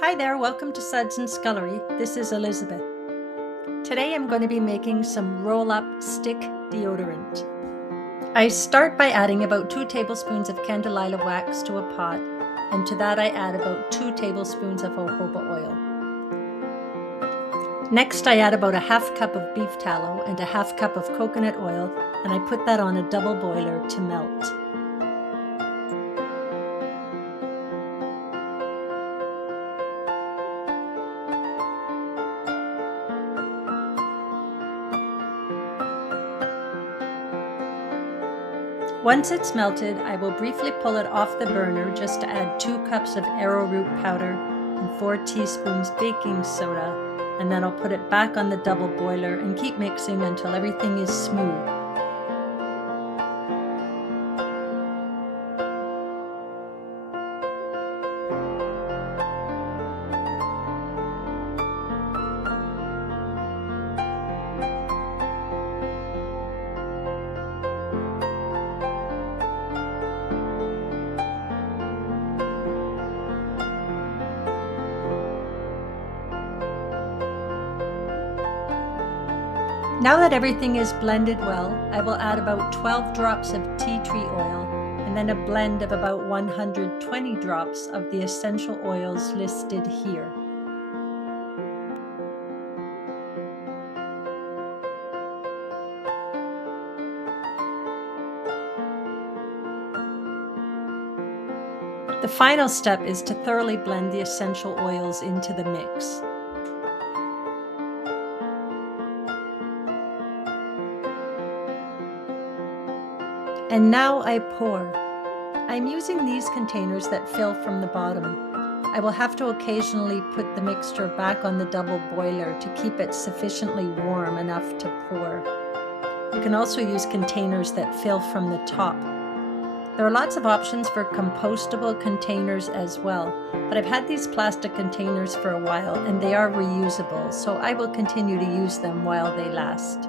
Hi there, welcome to Suds and Scullery. This is Elizabeth. Today I'm going to be making some roll-up stick deodorant. I start by adding about 2 tablespoons of Candora wax to a pot, and to that I add about 2 tablespoons of jojoba oil. Next I add about a half cup of beef tallow and a half cup of coconut oil, and I put that on a double boiler to melt. Once it's melted, I will briefly pull it off the burner just to add 2 cups of arrowroot powder and 4 teaspoons baking soda, and then I'll put it back on the double boiler and keep mixing until everything is smooth. Now that everything is blended well, I will add about 12 drops of tea tree oil and then a blend of about 120 drops of the essential oils listed here. The final step is to thoroughly blend the essential oils into the mix. And now I pour. I'm using these containers that fill from the bottom. I will have to occasionally put the mixture back on the double boiler to keep it sufficiently warm enough to pour. You can also use containers that fill from the top. There are lots of options for compostable containers as well, but I've had these plastic containers for a while and they are reusable, so I will continue to use them while they last.